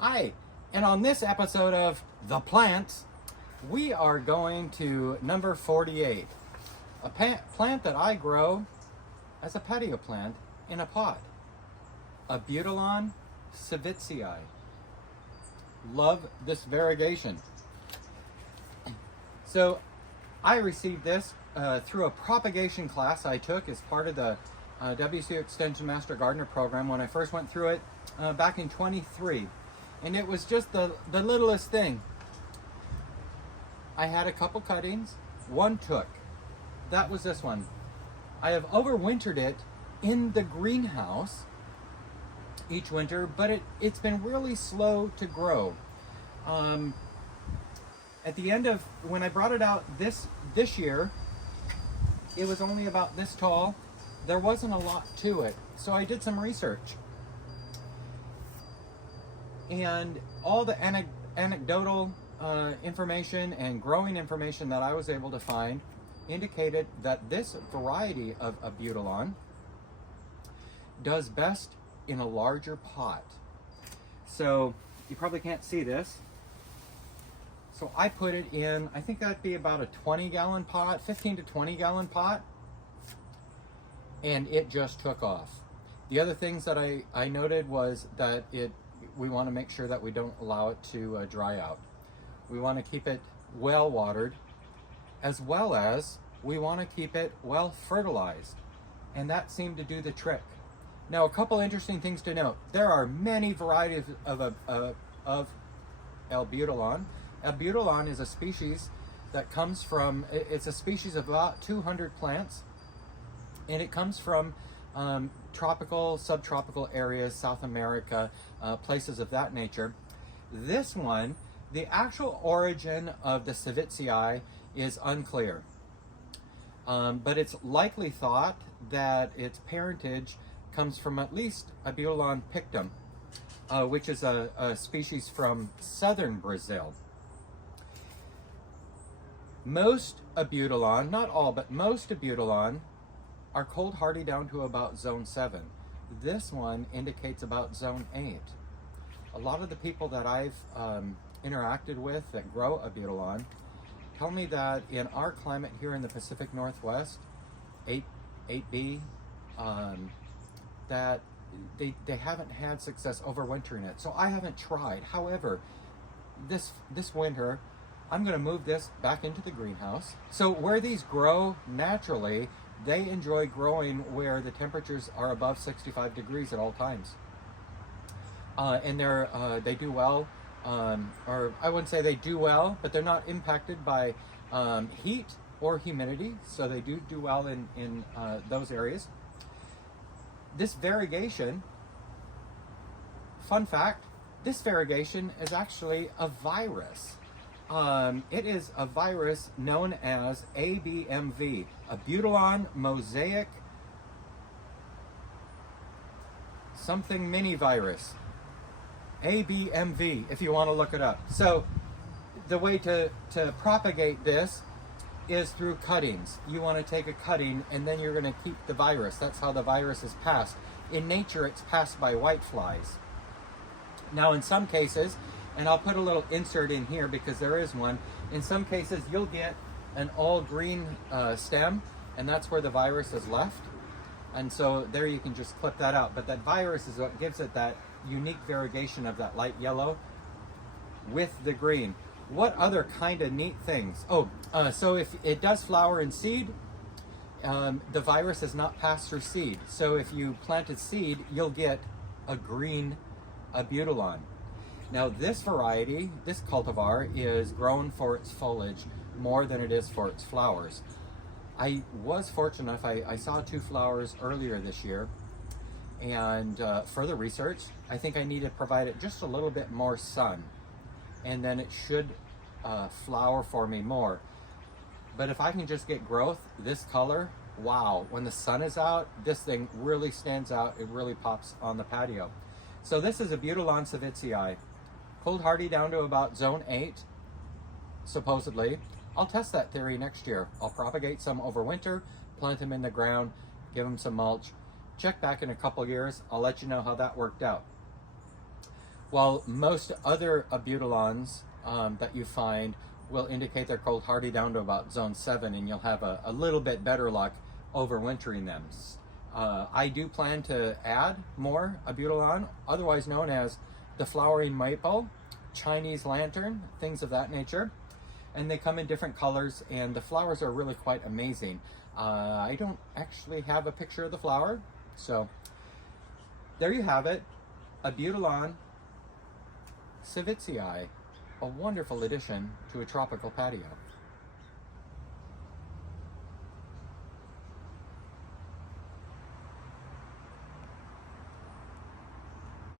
Hi, and on this episode of The Plants, we are going to number 48, a plant that I grow as a patio plant in a pot, Abutilon savitzii. Love this variegation. So I received this through a propagation class I took as part of the WCU Extension Master Gardener program when I first went through it back in 23. And it was just the littlest thing. I had a couple cuttings, one took. That was this one. I have overwintered it in the greenhouse each winter, but it's been really slow to grow. At the end of, when I brought it out this year, it was only about this tall. There wasn't a lot to it. So I did some research. And all the anecdotal information and growing information that I was able to find indicated that this variety of Abutilon does best in a larger pot. So you probably can't see this. So I put it in, I think that'd be about a 20-gallon pot, 15 to 20-gallon pot, and it just took off. The other things that I noted was that we want to make sure that we don't allow it to dry out. We want to keep it well watered, as well as we want to keep it well fertilized, and that seemed to do the trick. Now, a couple interesting things to note. There are many varieties of Abutilon. Abutilon is a species that comes from, it's a species of about 200 plants, and it comes from tropical, subtropical areas, South America, places of that nature. This one, the actual origin of the savitzii is unclear, but it's likely thought that its parentage comes from at least Abutilon pictum, which is a species from southern Brazil. Most Abutilon, not all, but most Abutilon are cold hardy down to about zone 7. This one indicates about zone 8. A lot of the people that I've interacted with that grow Abutilon tell me that in our climate here in the Pacific Northwest, 8B, that they haven't had success overwintering it. So I haven't tried. However, this winter, I'm going to move this back into the greenhouse. So where these grow naturally, they enjoy growing where the temperatures are above 65 degrees at all times. And they do well, or I wouldn't say they do well, but they're not impacted by heat or humidity, so they do well in those areas. This variegation, fun fact, this variegation is actually a virus. It is a virus known as ABMV, Abutilon mosaic something mini virus. ABMV, if you want to look it up. So the way to propagate this is through cuttings. You want to take a cutting and then you're going to keep the virus. That's how the virus is passed. In nature, it's passed by whiteflies. Now, in some cases, and I'll put a little insert in here because there is one. In some cases, you'll get an all green stem, and that's where the virus is left. And so there you can just clip that out. But that virus is what gives it that unique variegation of that light yellow with the green. What other kind of neat things? So if it does flower in seed, the virus is not passed through seed. So if you planted seed, you'll get a green Abutilon. Now this variety, this cultivar, is grown for its foliage more than it is for its flowers. I was fortunate enough, I saw 2 flowers earlier this year, and further research, I think I need to provide it just a little bit more sun, and then it should flower for me more. But if I can just get growth, this color, wow, when the sun is out, this thing really stands out. It really pops on the patio. So this is Abutilon savitzii. Cold hardy down to about zone 8, supposedly. I'll test that theory next year. I'll propagate some over winter, plant them in the ground, give them some mulch, check back in a couple years. I'll let you know how that worked out. while most other Abutilons that you find will indicate they're cold hardy down to about zone 7, and you'll have a little bit better luck overwintering them. I do plan to add more Abutilon, otherwise known as the flowery maple, Chinese lantern, things of that nature. And they come in different colors, and the flowers are really quite amazing. I don't actually have a picture of the flower, so there you have it. Abutilon savitzii, a wonderful addition to a tropical patio.